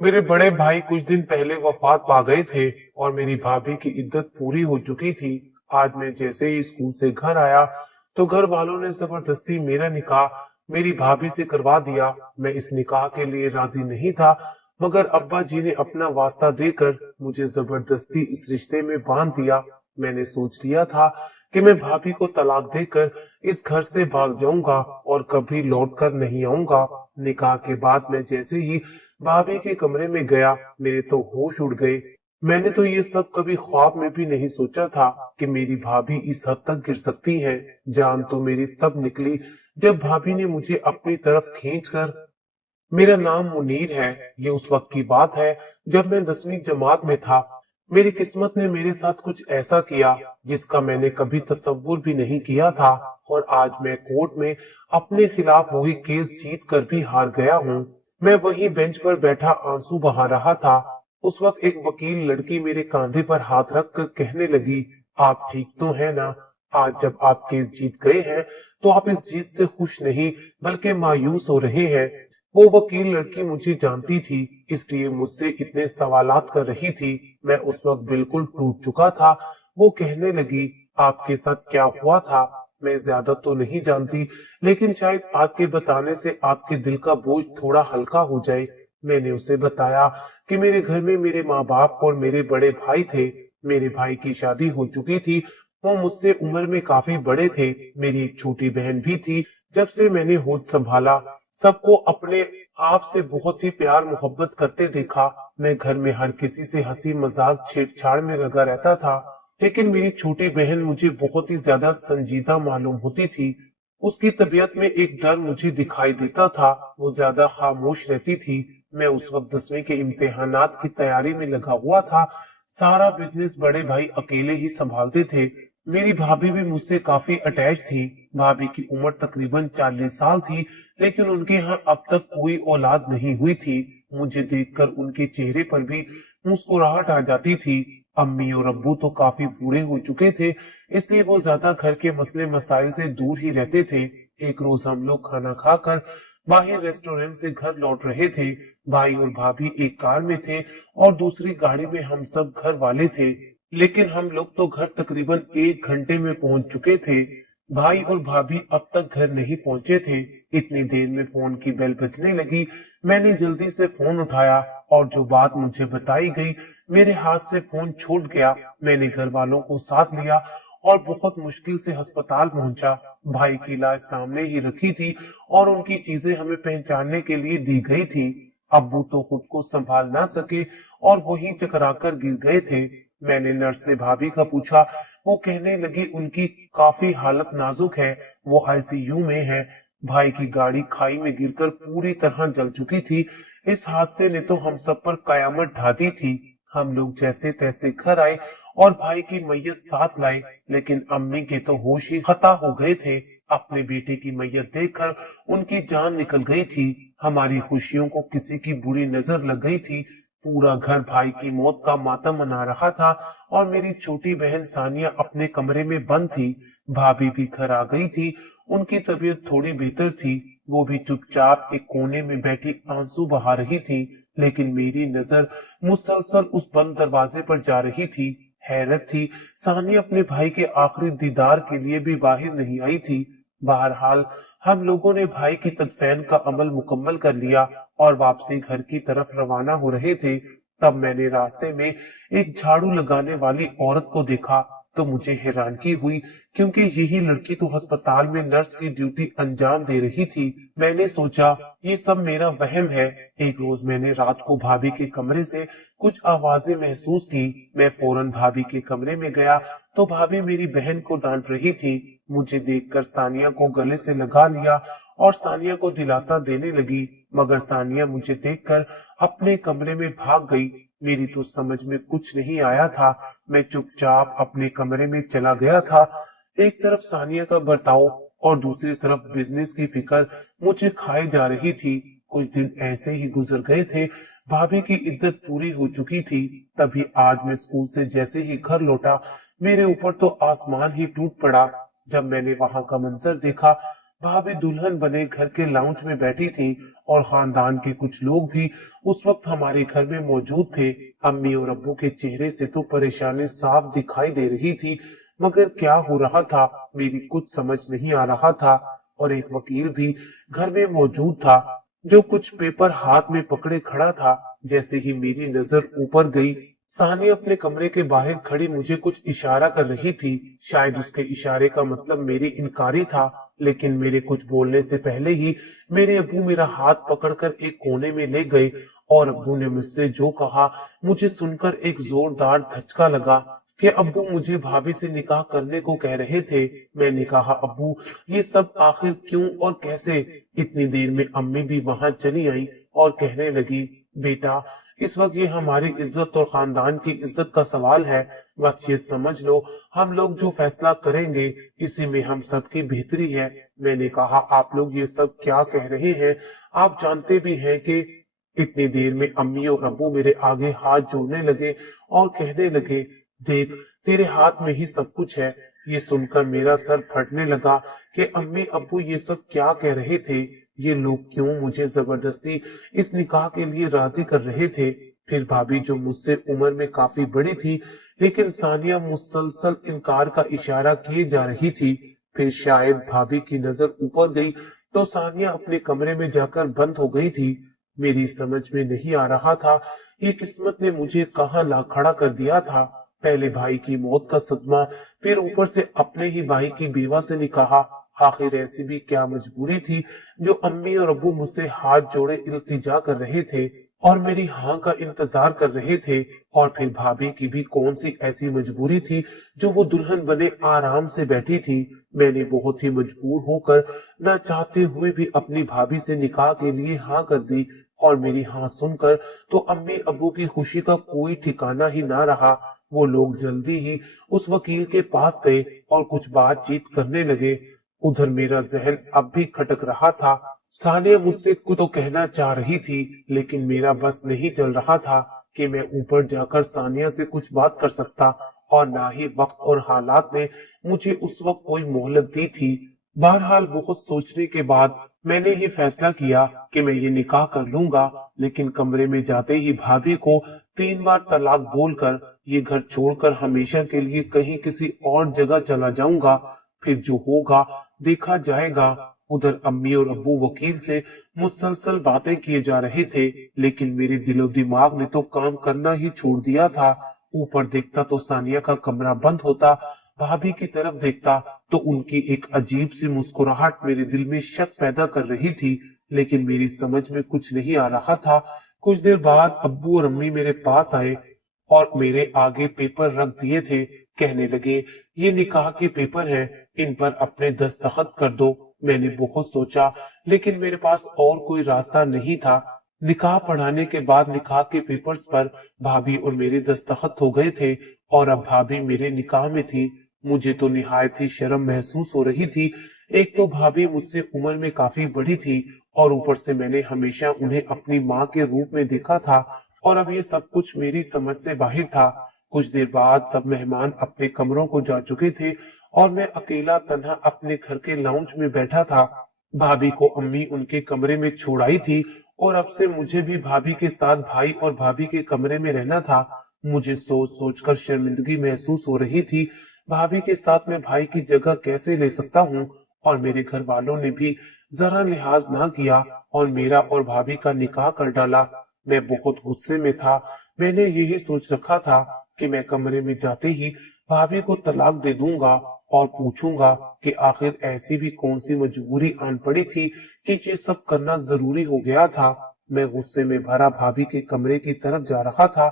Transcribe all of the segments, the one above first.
मेरे बड़े भाई कुछ दिन पहले वफात पा गए थे और मेरी भाभी की इद्दत पूरी हो चुकी थी। आज मैं जैसे ही स्कूल से घर आया तो घर वालों ने जबरदस्ती मेरा निकाह मेरी भाभी से करवा दिया। मैं इस निकाह के लिए राजी नहीं था, मगर अब्बा जी ने अपना वास्ता देकर मुझे जबरदस्ती इस रिश्ते में बांध दिया। मैंने सोच लिया था कि मैं भाभी को तलाक देकर इस घर से भाग जाऊंगा और कभी लौट कर नहीं आऊंगा। निकाह के बाद मैं जैसे ही भाभी के कमरे में गया, मेरे तो होश उड़ गए। मैंने तो ये सब कभी ख्वाब में भी नहीं सोचा था कि मेरी भाभी इस हद तक गिर सकती है। जान तो मेरी तब निकली जब भाभी ने मुझे अपनी तरफ खींचकर, मेरा नाम मुनीर है, ये उस वक्त की बात है जब मैं 10वीं जमात में था। मेरी किस्मत ने मेरे साथ कुछ ऐसा किया जिसका मैंने कभी तसव्वुर भी नहीं किया था, और आज मैं कोर्ट में अपने खिलाफ वही केस जीत कर भी हार गया हूँ। मैं वही बेंच पर बैठा आंसू बहा रहा था। उस वक्त एक वकील लड़की मेरे कंधे पर हाथ रख कर कहने लगी, आप ठीक तो है ना? आज जब आप केस जीत गए हैं तो आप इस जीत से खुश नहीं बल्कि मायूस हो रहे हैं। वो वकील लड़की मुझे जानती थी, इसलिए मुझसे इतने सवालात कर रही थी। मैं उस वक्त बिल्कुल टूट चुका था। वो कहने लगी, आपके साथ क्या हुआ था? मैं ज्यादा तो नहीं जानती, लेकिन शायद आपके बताने से आपके दिल का बोझ थोड़ा हल्का हो जाए। मैंने उसे बताया कि मेरे घर में मेरे माँ बाप और मेरे बड़े भाई थे। मेरे भाई की शादी हो चुकी थी, वो मुझसे उम्र में काफी बड़े थे। मेरी एक छोटी बहन भी थी। जब से मैंने होश संभाला, सबको अपने आप से बहुत ही प्यार मोहब्बत करते देखा। मैं घर में हर किसी से हंसी मजाक छेड़छाड़ में लगा रहता था, लेकिन मेरी छोटी बहन मुझे बहुत ही ज्यादा संजीदा मालूम होती थी। उसकी तबीयत में एक डर मुझे दिखाई देता था। वो ज्यादा खामोश रहती थी। मैं उस वक्त 10वीं के इम्तिहानात की तैयारी में लगा हुआ था। सारा बिजनेस बड़े भाई अकेले ही संभालते थे। मेरी भाभी भी मुझसे काफी अटैच थी। भाभी की उम्र तकरीबन 40 साल थी, लेकिन उनके यहाँ अब तक कोई औलाद नहीं हुई थी। मुझे देखकर उनके चेहरे पर भी मुस्कुराहट आ जाती थी। अम्मी और अब्बू तो काफी बूढ़े हो चुके थे, इसलिए वो ज्यादा घर के मसले मसाइल से दूर ही रहते थे। एक रोज हम लोग खाना खाकर बाहर रेस्टोरेंट से घर लौट रहे थे। भाई और भाभी एक कार में थे और दूसरी गाड़ी में हम सब घर वाले थे, लेकिन हम लोग तो घर तकरीबन 1 घंटे में पहुंच चुके थे। भाई और भाभी अब तक घर नहीं पहुंचे थे। इतनी देर में फोन की बेल बजने लगी। मैंने जल्दी से फोन उठाया और जो बात मुझे बताई गई, मेरे हाथ से फोन छूट गया। मैंने घर वालों को साथ लिया और बहुत मुश्किल से अस्पताल पहुंचा। भाई की लाश सामने ही रखी थी और उनकी चीजें हमें पहचानने के लिए दी गई थी। अब्बू तो खुद को संभाल ना सके और वहीं चकराकर गिर गए थे। मैंने नर्स से भाभी का पूछा। वो कहने लगी उनकी काफी हालत नाजुक है, वो आईसीयू में है। भाई की गाड़ी खाई में गिरकर पूरी तरह जल चुकी थी। इस हादसे ने तो हम सब पर कयामत ढा दी थी। हम लोग जैसे तैसे घर आए और भाई की मैयत साथ लाए, लेकिन अम्मी के तो होश ही खता हो गए थे। अपने बेटे की मैयत देखकर उनकी जान निकल गई थी। हमारी खुशियों को किसी की बुरी नजर लग गई थी। पूरा घर भाई की मौत का मातम मना रहा था और मेरी छोटी बहन सानिया अपने कमरे में बंद थी। भाभी भी घर आ गई थी। उनकी तबीयत थोड़ी बेहतर थी। वो भी चुपचाप एक कोने में बैठी आंसू बहा रही थी, लेकिन मेरी नजर मुसलसल उस बंद दरवाजे पर जा रही थी। हैरत थी, सानिया अपने भाई के आखिरी दीदार के लिए भी बाहर नहीं आई थी। बहरहाल हम लोगों ने भाई की तदफीन का अमल मुकम्मल कर लिया और वापसी घर की तरफ रवाना हो रहे थे। तब मैंने रास्ते में एक झाड़ू लगाने वाली औरत को देखा तो मुझे हैरानगी हुई, क्योंकि यही लड़की तो अस्पताल में नर्स की ड्यूटी अंजाम दे रही थी। मैंने सोचा ये सब मेरा वहम है। एक रोज मैंने रात को भाभी के कमरे से कुछ आवाजें महसूस की। मैं फौरन भाभी के कमरे में गया तो भाभी मेरी बहन को डांट रही थी। मुझे देखकर सानिया को गले से लगा लिया और सानिया को दिलासा देने लगी, मगर सानिया मुझे देखकर अपने कमरे में भाग गई। मेरी तो समझ में कुछ नहीं आया था। मैं चुपचाप अपने कमरे में चला गया था। एक तरफ सानिया का बर्ताव और दूसरी तरफ बिजनेस की फिक्र मुझे खाए जा रही थी। कुछ दिन ऐसे ही गुजर गए थे। भाभी की इद्दत पूरी हो चुकी थी। तभी आज मैं स्कूल से जैसे ही घर लौटा, मेरे ऊपर तो आसमान ही टूट पड़ा। जब मैंने वहां का मंजर देखा भाभी दुल्हन बने घर के लाउंज में बैठी थी और खानदान के कुछ लोग भी उस वक्त हमारे घर में मौजूद थे। अम्मी और अब्बू के चेहरे से तो परेशानी साफ दिखाई दे रही थी, मगर क्या हो रहा था मेरी कुछ समझ नहीं आ रहा था। और एक वकील भी घर में मौजूद था, जो कुछ पेपर हाथ में पकड़े खड़ा था। जैसे ही मेरी नजर ऊपर गई, सानिया अपने कमरे के बाहर खड़ी मुझे कुछ इशारा कर रही थी। शायद उसके इशारे का मतलब मेरी इनकारी था, लेकिन मेरे कुछ बोलने से पहले ही मेरे अब्बू मेरा हाथ पकड़कर एक कोने में ले गए। और अब्बू ने मुझसे जो कहा, मुझे सुनकर एक जोरदार धचका लगा कि अब्बू मुझे भाभी से निकाह करने को कह रहे थे। मैंने कहा, अब्बू ये सब आखिर क्यों और कैसे? इतनी देर में अम्मी भी वहां चली आई और कहने लगी, बेटा इस वक्त ये हमारी इज्जत और खानदान की इज्जत का सवाल है। बस ये समझ लो, हम लोग जो फैसला करेंगे इसी में हम सबकी बेहतरी है। मैंने कहा, आप लोग ये सब क्या कह रहे हैं? आप जानते भी हैं कि इतनी देर में अम्मी और अब्बू मेरे आगे हाथ जोड़ने लगे और कहने लगे, देख तेरे हाथ में ही सब कुछ है। ये सुनकर मेरा सर फटने लगा कि अम्मी अब्बू ये सब क्या कह रहे थे। ये लोग क्यों मुझे जबरदस्ती इस निकाह के लिए राजी कर रहे थे? फिर भाभी जो मुझसे उम्र में काफी बड़ी थी, लेकिन सानिया मुसलसल इनकार का इशारा किए जा रही थी। फिर शायद भाभी की नजर ऊपर गई तो सानिया अपने कमरे में जाकर बंद हो गई थी। मेरी समझ में नहीं आ रहा था ये किस्मत ने मुझे कहाँ ला खड़ा कर दिया था। पहले भाई की मौत का सदमा, फिर ऊपर से अपने ही भाई की बेवा से निकाह। आखिर ऐसी भी क्या मजबूरी थी जो अम्मी और अब्बू मुझसे हाथ जोड़े इल्तिजा कर रहे थे और मेरी हाँ का इंतजार कर रहे थे। और फिर भाभी की भी कौन सी ऐसी मजबूरी थी जो वो दुल्हन बने आराम से बैठी थी। मैंने बहुत ही मजबूर होकर न चाहते हुए भी अपनी भाभी से निकाह के लिए हाँ कर दी। और मेरी हाँ सुनकर तो अम्मी अब्बू की खुशी का कोई ठिकाना ही ना रहा। वो लोग जल्दी ही उस वकील के पास गए और कुछ बातचीत करने लगे। उधर मेरा जहन अब भी खटक रहा था। सानिया मुझसे कुछ तो कहना चाह रही थी, लेकिन मेरा बस नहीं चल रहा था कि मैं ऊपर जाकर सानिया से कुछ बात कर सकता, और ना ही वक्त और हालात ने मुझे उस वक्त कोई मोहलत दी थी। बहरहाल बहुत सोचने के बाद मैंने ये फैसला किया कि मैं ये निकाह कर लूंगा, लेकिन कमरे में जाते ही भाभी को 3 बार तलाक बोलकर ये घर छोड़कर हमेशा के लिए कहीं किसी और जगह चला जाऊंगा। फिर जो होगा देखा जाएगा। उधर अम्मी और अब्बू वकील से मुसलसल बातें किए जा रहे थे, लेकिन मेरे दिलो दिमाग ने तो काम करना ही छोड़ दिया था। ऊपर देखता तो सानिया का कमरा बंद होता, भाभी की तरफ देखता तो उनकी एक अजीब सी मुस्कुराहट मेरे दिल में शक पैदा कर रही थी, लेकिन मेरी समझ में कुछ नहीं आ रहा था। कुछ देर बाद अब्बू और अम्मी मेरे पास आए और मेरे आगे पेपर रख दिए थे। कहने लगे, ये निकाह के पेपर हैं, इन पर अपने दस्तखत कर दो। मैंने बहुत सोचा, लेकिन मेरे पास और कोई रास्ता नहीं था। निकाह पढ़ाने के बाद निकाह के पेपर्स पर भाभी और मेरे दस्तखत हो गए थे और अब भाभी मेरे निकाह में थी। मुझे तो निहायत ही शर्म महसूस हो रही थी। एक तो भाभी मुझसे उम्र में काफी बड़ी थी और ऊपर से मैंने हमेशा उन्हें अपनी माँ के रूप में देखा था, और अब ये सब कुछ मेरी समझ से बाहर था। कुछ देर बाद सब मेहमान अपने कमरों को जा चुके थे और मैं अकेला तन्हा अपने घर के लाउंज में बैठा था। भाभी को अम्मी उनके कमरे में छोड़ाई थी और अब से मुझे भी भाभी के साथ भाई और भाभी के कमरे में रहना था। मुझे सोच सोच कर शर्मिंदगी महसूस हो रही थी। भाभी के साथ मैं भाई की जगह कैसे ले सकता हूँ? और मेरे घर वालों ने भी जरा लिहाज ना किया और मेरा और भाभी का निकाह कर डाला। मैं बहुत गुस्से में था। मैंने यही सोच रखा था कि मैं कमरे में जाते ही भाभी को तलाक दे दूंगा और पूछूंगा कि आखिर ऐसी भी कौन सी मजबूरी आन पड़ी थी कि ये सब करना जरूरी हो गया था। मैं गुस्से में भरा भाभी के कमरे की तरफ जा रहा था।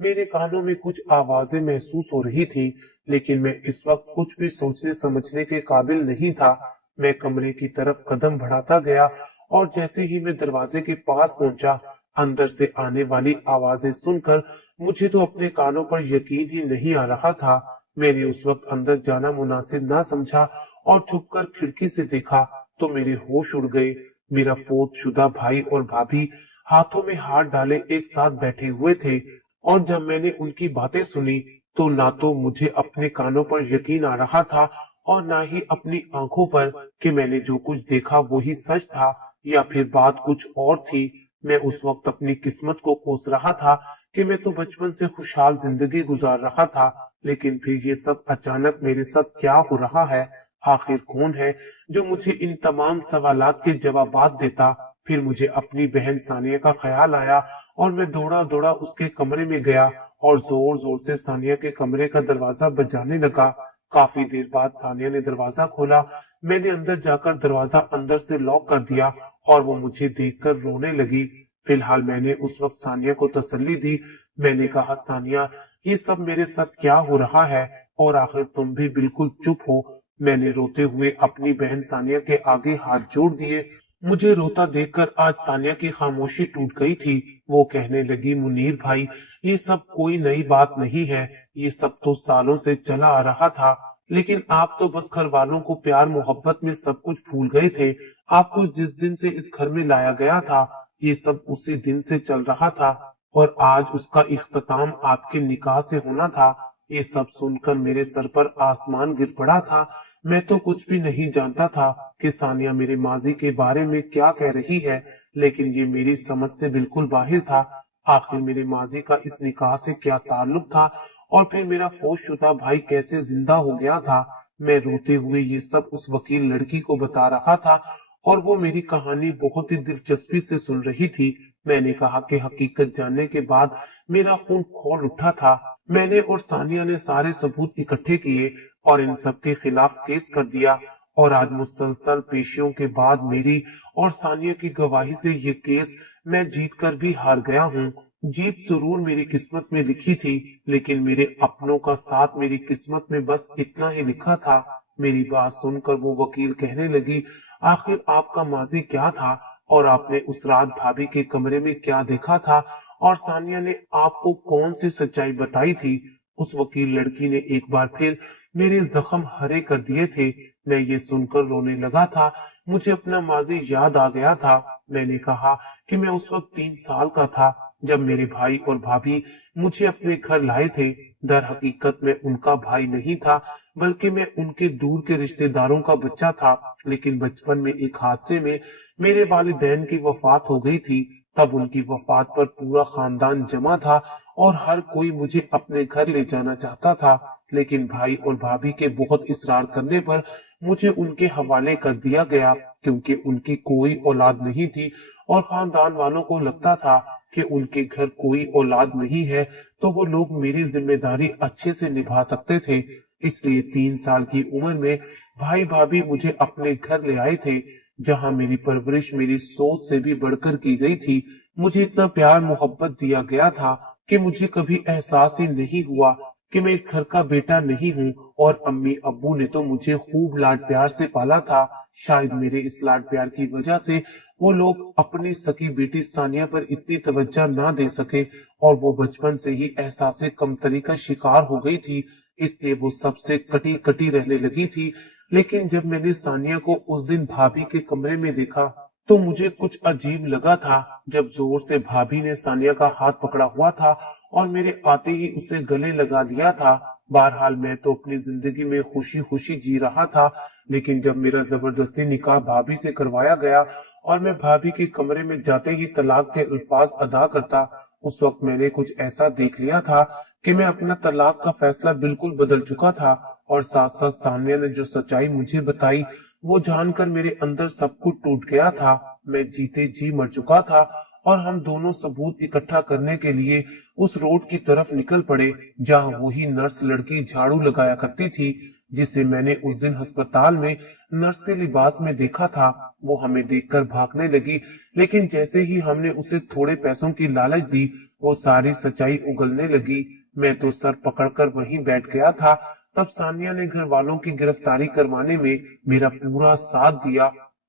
मेरे कानों में कुछ आवाजें महसूस हो रही थी, लेकिन मैं इस वक्त कुछ भी सोचने समझने के काबिल नहीं था। मैं कमरे की तरफ कदम बढ़ाता गया और जैसे ही मैं दरवाजे के पास पहुंचा, अंदर से आने वाली आवाजें सुनकर मुझे तो अपने कानों पर यकीन ही नहीं आ रहा था। मैंने उस वक्त अंदर जाना मुनासिब ना समझा और छुपकर खिड़की से देखा तो मेरे होश उड़ गए। मेरा फौत शुदा भाई और भाभी हाथों में हाथ डाले एक साथ बैठे हुए थे, और जब मैंने उनकी बातें सुनी तो ना तो मुझे अपने कानों पर यकीन आ रहा था और ना ही अपनी आंखों पर कि मैंने जो कुछ देखा वही सच था या फिर बात कुछ और थी। मैं उस वक्त अपनी किस्मत को कोस रहा था कि मैं तो बचपन से खुशहाल जिंदगी गुजार रहा था, लेकिन फिर ये सब अचानक मेरे साथ क्या हो रहा है। आखिर कौन है जो मुझे इन तमाम सवालात के जवाबात देता। फिर मुझे अपनी बहन सानिया का ख्याल आया और मैं दौड़ा दौड़ा उसके कमरे में गया और जोर जोर से सानिया के कमरे का दरवाजा बजाने लगा। काफी देर बाद सानिया ने दरवाजा खोला। मैंने अंदर जाकर दरवाजा अंदर से लॉक कर दिया और वो मुझे देखकर रोने लगी। फिलहाल मैंने उस वक्त सानिया को तसल्ली दी। मैंने कहा, सानिया, ये सब मेरे साथ क्या हो रहा है और आखिर तुम भी बिल्कुल चुप हो। मैंने रोते हुए अपनी बहन सानिया के आगे हाथ जोड़ दिए। मुझे रोता देखकर आज सानिया की खामोशी टूट गई थी। वो कहने लगी, मुनीर भाई, ये सब कोई नई बात नहीं है, ये सब तो सालों से चला आ रहा था, लेकिन आप तो बस घर वालों को प्यार मोहब्बत में सब कुछ भूल गए थे। आपको जिस दिन से इस घर में लाया गया था, ये सब उसी दिन से चल रहा था और आज उसका इख्तिताम आपके निकाह से होना था। ये सब सुनकर मेरे सर पर आसमान गिर पड़ा था। मैं तो कुछ भी नहीं जानता था कि सानिया मेरे माजी के बारे में क्या कह रही है, लेकिन ये मेरी समझ से बिल्कुल बाहर था। आखिर मेरे माजी का इस निकाह से क्या ताल्लुक था और फिर मेरा फौजशुदा भाई कैसे जिंदा हो गया था। मैं रोते हुए ये सब उस वकील लड़की को बता रहा था और वो मेरी कहानी बहुत ही दिलचस्पी से सुन रही थी। मैंने कहा कि हकीकत जानने के बाद मेरा खून खौल उठा था। मैंने और सानिया ने सारे सबूत इकट्ठे किए और इन सब के खिलाफ केस कर दिया और आज मुसलसल पेशियों के बाद मेरी और सानिया की गवाही से ये केस मैं जीत कर भी हार गया हूँ। जीत जरूर मेरी किस्मत में लिखी थी, लेकिन मेरे अपनों का साथ मेरी किस्मत में बस इतना ही लिखा था। मेरी बात सुनकर वो वकील कहने लगी, आखिर आपका माजी क्या था और आपने उस रात भाभी के कमरे में क्या देखा था और सानिया ने आपको कौन सी सच्चाई बताई थी। उस वकील लड़की ने एक बार फिर मेरे जख्म हरे कर दिए थे। मैं ये सुनकर रोने लगा था। मुझे अपना माजी याद आ गया था। मैंने कहा कि मैं उस वक्त 3 साल का था जब मेरे भाई और भाभी मुझे अपने घर लाए थे। दर हकीकत मैं उनका भाई नहीं था, बल्कि मैं उनके दूर के रिश्तेदारों का बच्चा था। लेकिन बचपन में एक हादसे में मेरे वालिदैन की वफात हो गई थी। तब उनकी वफात पर पूरा खानदान जमा था और हर कोई मुझे अपने घर ले जाना चाहता था, लेकिन भाई और भाभी के बहुत इसरार करने पर मुझे उनके हवाले कर दिया गया, क्योंकि उनकी कोई औलाद नहीं थी और खानदान वालों को लगता था कि उनके घर कोई औलाद नहीं है तो वो लोग मेरी जिम्मेदारी अच्छे से निभा सकते थे। इसलिए 3 साल की उम्र में भाई भाभी मुझे अपने घर ले आए थे, जहां मेरी परवरिश मेरी सोच से भी बढ़कर की गई थी। मुझे इतना प्यार मोहब्बत दिया गया था कि मुझे कभी एहसास ही नहीं हुआ कि मैं इस घर का बेटा नहीं हूँ और अम्मी अब्बू ने तो मुझे खूब लाड प्यार से पाला था। शायद मेरे इस लाड प्यार की वजह से वो लोग अपनी सकी बेटी सानिया पर इतनी तवज्जो ना दे सके और वो बचपन से ही एहसास कमतरी का शिकार हो गई थी, इसलिए वो सबसे कटी कटी रहने लगी थी। लेकिन जब मैंने सानिया को उस दिन भाभी के कमरे में देखा तो मुझे कुछ अजीब लगा था। जब जोर से भाभी ने सानिया का हाथ पकड़ा हुआ था और मेरे आते ही उसे गले लगा लिया था। बहरहाल मैं तो अपनी जिंदगी में खुशी खुशी जी रहा था, लेकिन जब मेरा जबरदस्ती निकाह भाभी से करवाया गया और मैं भाभी के कमरे में जाते ही तलाक के अल्फाज अदा करता, उस वक्त मैंने कुछ ऐसा देख लिया था कि मैं अपना तलाक का फैसला बिल्कुल बदल चुका था और साथ साथ सानिया ने जो सच्चाई मुझे बताई वो जानकर मेरे अंदर सब कुछ टूट गया था। मैं जीते जी मर चुका था और हम दोनों सबूत इकट्ठा करने के लिए उस रोड की तरफ निकल पड़े जहां वही नर्स लड़की झाड़ू लगाया करती थी, जिसे मैंने उस दिन अस्पताल में नर्स के लिबास में देखा था। वो हमें देखकर भागने लगी, लेकिन जैसे ही हमने उसे थोड़े पैसों की लालच दी, वो सारी सच्चाई उगलने लगी। मैं तो सर पकड़कर वहीं बैठ गया था। तब सानिया ने घर वालों की गिरफ्तारी करवाने में मेरा पूरा साथ दिया।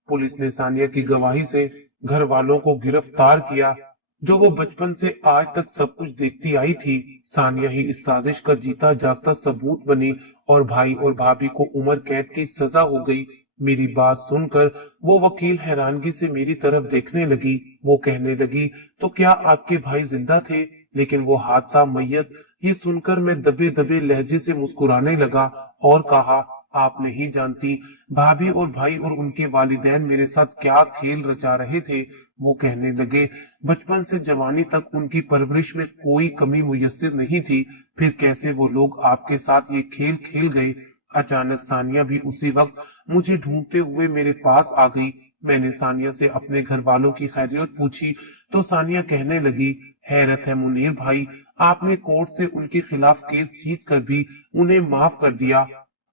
पुलिस ने सानिया की गवाही से घर वालों को गिरफ्तार किया, जो वो बचपन से आज तक सब कुछ देखती आई थी। सानिया ही इस साजिश का जीता जागता सबूत बनी और भाई और भाभी को उम्र कैद की सजा हो गई। मेरी बात सुनकर वो वकील हैरानगी से मेरी तरफ देखने लगी। वो कहने लगी, तो क्या आपके भाई जिंदा थे? लेकिन वो हादसा मैयत, ये सुनकर मैं दबे दबे लहजे से मुस्कुराने लगा और कहा, आप नहीं जानती भाभी और भाई और उनके वालिदैन मेरे साथ क्या खेल रचा रहे थे। वो कहने लगे, बचपन से जवानी तक उनकी परवरिश में कोई कमी मुयस्सर नहीं थी, फिर कैसे वो लोग आपके साथ ये खेल खेल गए। अचानक सानिया भी उसी वक्त मुझे ढूंढते हुए मेरे पास आ गई। मैंने सानिया से अपने घर वालों की खैरियत पूछी तो सानिया कहने लगी, हैरत है मुनीर भाई, आपने कोर्ट से उनके खिलाफ केस जीत कर भी उन्हें माफ कर दिया,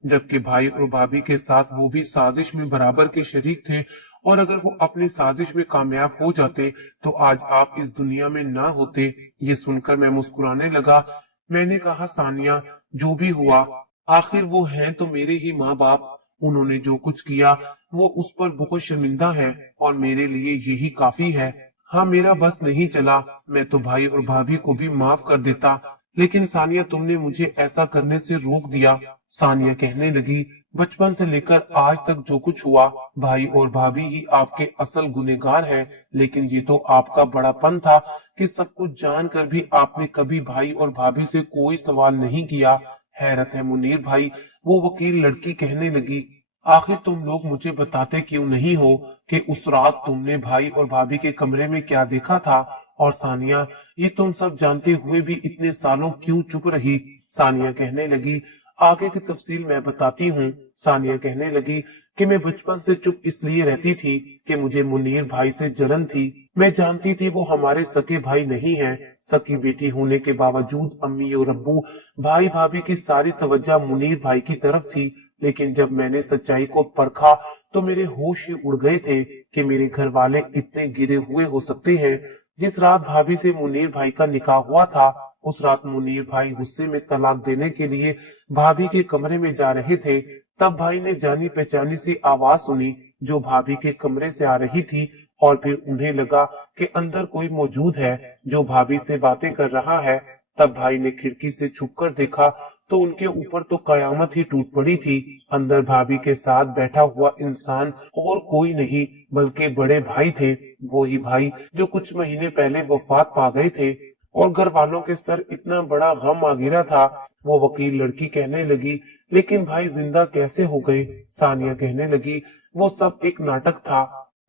जबकि भाई और भाभी के साथ वो भी साजिश में बराबर के शरीक थे। और अगर वो अपनी साजिश में कामयाब हो जाते तो आज आप इस दुनिया में ना होते। ये सुनकर मैं मुस्कुराने लगा। मैंने कहा, सानिया, जो भी हुआ, आखिर वो हैं तो मेरे ही माँ बाप। उन्होंने जो कुछ किया वो उस पर बहुत शर्मिंदा है और मेरे लिए यही काफी है। हाँ, मेरा बस नहीं चला, मैं तो भाई और भाभी को भी माफ कर देता, लेकिन सानिया तुमने मुझे ऐसा करने से रोक दिया। सानिया कहने लगी, बचपन से लेकर आज तक जो कुछ हुआ, भाई और भाभी ही आपके असल गुनहगार हैं, लेकिन ये तो आपका बड़ापन था कि सब कुछ जानकर भी आपने कभी भाई और भाभी से कोई सवाल नहीं किया। हैरत है मुनीर भाई, वो वकील लड़की कहने लगी, आखिर तुम लोग मुझे बताते क्यों नहीं हो कि उस रात तुमने भाई और भाभी के कमरे में क्या देखा था। और सानिया, ये तुम सब जानते हुए भी इतने सालों क्यों चुप रही। सानिया कहने लगी, आगे की तफसील मैं बताती हूँ। सानिया कहने लगी कि मैं बचपन से चुप इसलिए रहती थी कि मुझे मुनीर भाई से जलन थी। मैं जानती थी वो हमारे सके भाई नहीं हैं। सकी बेटी होने के बावजूद अम्मी और अब्बू, भाई भाभी की सारी तवज्जो मुनीर भाई की तरफ थी। लेकिन जब मैंने सच्चाई को परखा तो मेरे होश ही उड़ गए थे कि मेरे घर वाले इतने गिरे हुए हो सकते हैं। जिस रात भाभी से मुनीर भाई का निकाह हुआ था, उस रात मुनीर भाई गुस्से में तलाक देने के लिए भाभी के कमरे में जा रहे थे। तब भाई ने जानी पहचानी सी आवाज सुनी जो भाभी के कमरे से आ रही थी, और फिर उन्हें लगा कि अंदर कोई मौजूद है जो भाभी से बातें कर रहा है। तब भाई ने खिड़की से छुपकर देखा तो उनके ऊपर तो कयामत ही टूट पड़ी थी। अंदर भाभी के साथ बैठा हुआ इंसान और कोई नहीं बल्कि बड़े भाई थे, वो ही भाई जो कुछ महीने पहले वफात पा गए थे। और घर वालों के सर इतना बड़ा गम आ गिरा था। वो वकील लड़की कहने लगी, लेकिन भाई जिंदा कैसे हो गए। सानिया कहने लगी, वो सब एक नाटक था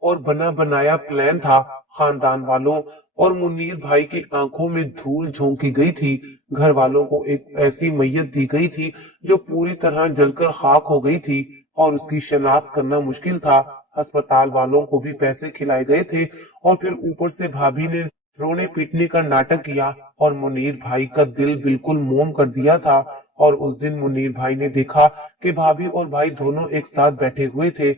और बना बनाया प्लान था। खानदान वालों और मुनीर भाई की आंखों में धूल झोंकी गई थी। घर वालों को एक ऐसी मैयत दी गई थी जो पूरी तरह जलकर खाक हो गई थी और उसकी शनाख्त करना मुश्किल था। अस्पताल वालों को भी पैसे खिलाए गए थे और फिर ऊपर से भाभी ने रोने पीटने का नाटक किया और मुनीर भाई का दिल बिल्कुल मोम कर दिया था। और उस दिन मुनीर भाई ने देखा कि भाभी और भाई दोनों एक साथ बैठे हुए थे।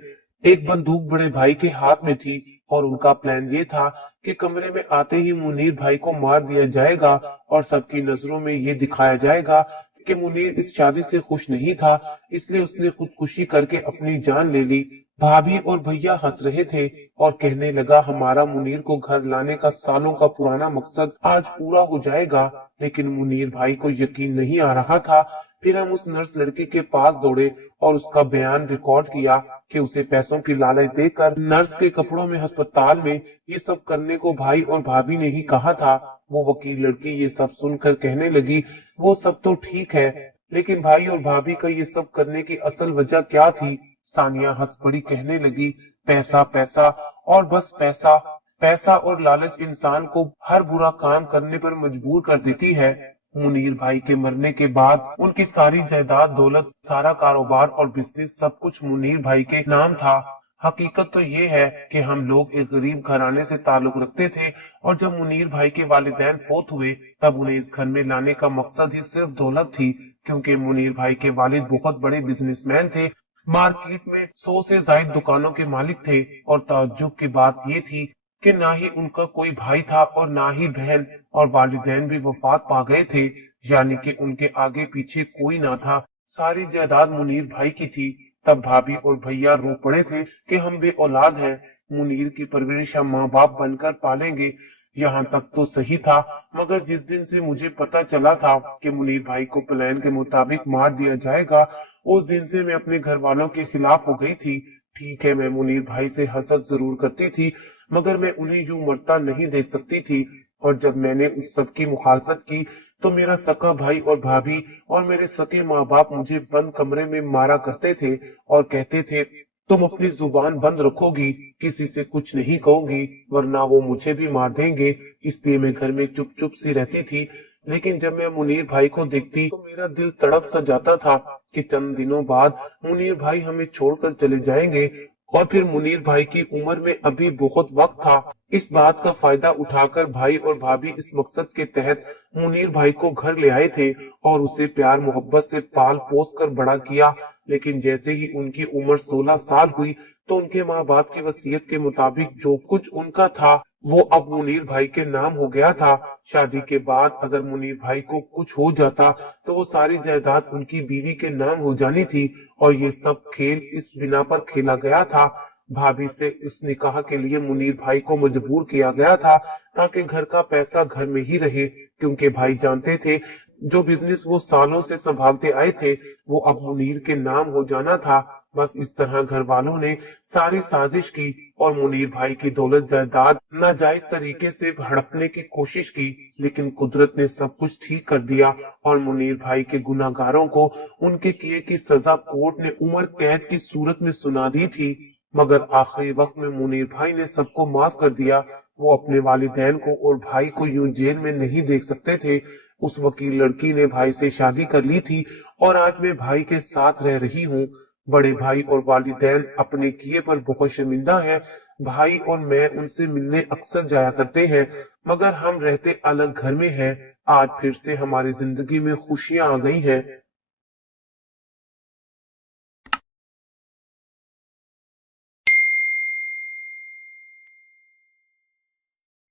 एक बंदूक बड़े भाई के हाथ में थी और उनका प्लान ये था कि कमरे में आते ही मुनीर भाई को मार दिया जाएगा और सबकी नजरों में ये दिखाया जाएगा कि मुनीर इस शादी से खुश नहीं था, इसलिए उसने खुदकुशी करके अपनी जान ले ली। भाभी और भैया हंस रहे थे और कहने लगा, हमारा मुनीर को घर लाने का सालों का पुराना मकसद आज पूरा हो जाएगा। लेकिन मुनीर भाई को यकीन नहीं आ रहा था। फिर हम उस नर्स लड़की के पास दौड़े और उसका बयान रिकॉर्ड किया कि उसे पैसों की लालच देकर नर्स के कपड़ों में अस्पताल में ये सब करने को भाई और भाभी ने ही कहा था। वो वकील लड़की ये सब सुनकर कहने लगी, वो सब तो ठीक है, लेकिन भाई और भाभी का ये सब करने की असल वजह क्या थी। सानिया हंस पड़ी, कहने लगी, पैसा पैसा और बस पैसा। पैसा और लालच इंसान को हर बुरा काम करने पर मजबूर कर देती है। मुनीर भाई के मरने के बाद उनकी सारी जायदाद, दौलत, सारा कारोबार और बिजनेस सब कुछ मुनीर भाई के नाम था। हकीकत तो ये है कि हम लोग एक गरीब घराने से ताल्लुक रखते थे और जब मुनीर भाई के वालिदैन फौत हुए तब उन्हें इस घर में लाने का मकसद ही सिर्फ दौलत थी, क्योंकि मुनीर भाई के वालिद बहुत बड़े बिजनेसमैन थे। मार्केट में 100 से ज्यादा दुकानों के मालिक थे और ताज्जुब की बात ये थी कि ना ही उनका कोई भाई था और ना ही बहन, और वालिदैन भी वफात पा गए थे, यानी कि उनके आगे पीछे कोई ना था। सारी जायदाद मुनीर भाई की थी। तब भाभी और भैया रो पड़े थे कि हम बे औलाद हैं, मुनीर की परवरिश हम माँ बाप बनकर पालेंगे। यहाँ तक तो सही था, मगर जिस दिन से मुझे पता चला था कि मुनीर भाई को प्लान के मुताबिक मार दिया जाएगा, उस दिन से मैं अपने घर वालों के खिलाफ हो गई थी। ठीक है, मैं मुनीर भाई से हसद जरूर करती थी, मगर मैं उन्हें यूं मरता नहीं देख सकती थी। और जब मैंने उस सब की मुखालफत की तो मेरा सका भाई और भाभी और मेरे सके माँ बाप मुझे बंद कमरे में मारा करते थे और कहते थे, तुम अपनी जुबान बंद रखोगी, किसी से कुछ नहीं कहोगी, वरना वो मुझे भी मार देंगे। इसलिए मैं घर में चुप चुप सी रहती थी। लेकिन जब मैं मुनीर भाई को देखती तो मेरा दिल तड़प सा जाता था कि चंद दिनों बाद मुनीर भाई हमें छोड़कर चले जाएंगे, और फिर मुनीर भाई की उम्र में अभी बहुत वक्त था। इस बात का फायदा उठाकर भाई और भाभी इस मकसद के तहत मुनीर भाई को घर ले आए थे और उसे प्यार मोहब्बत से पाल पोस कर बड़ा किया। लेकिन जैसे ही उनकी उम्र 16 साल हुई तो उनके माँ बाप की वसीयत के मुताबिक जो कुछ उनका था वो अब मुनीर भाई के नाम हो गया था। शादी के बाद अगर मुनीर भाई को कुछ हो जाता तो वो सारी जायदाद उनकी बीवी के नाम हो जानी थी, और ये सब खेल इस बिना पर खेला गया था। भाभी से इस निकाह के लिए मुनीर भाई को मजबूर किया गया था ताकि घर का पैसा घर में ही रहे, क्योंकि भाई जानते थे जो बिजनेस वो सालों से संभालते आए थे वो अब मुनीर के नाम हो जाना था। बस इस तरह घर वालों ने सारी साजिश की और मुनीर भाई की दौलत जायदाद नाजायज तरीके से हड़पने की कोशिश की। लेकिन कुदरत ने सब कुछ ठीक कर दिया और मुनीर भाई के गुनाहगारों को उनके किए की सजा कोर्ट ने उम्र कैद की सूरत में सुना दी थी। मगर आखिरी वक्त में मुनीर भाई ने सबको माफ कर दिया। वो अपने वालिदैन को और भाई को यूं जेल में नहीं देख सकते थे। उस वकील लड़की ने भाई से शादी कर ली थी और आज मैं भाई के साथ रह रही हूँ। बड़े भाई और वालिदैन अपने किए पर बहुत शर्मिंदा हैं। भाई और मैं उनसे मिलने अक्सर जाया करते हैं, मगर हम रहते अलग घर में हैं। आज फिर से हमारी जिंदगी में खुशियां आ गई हैं।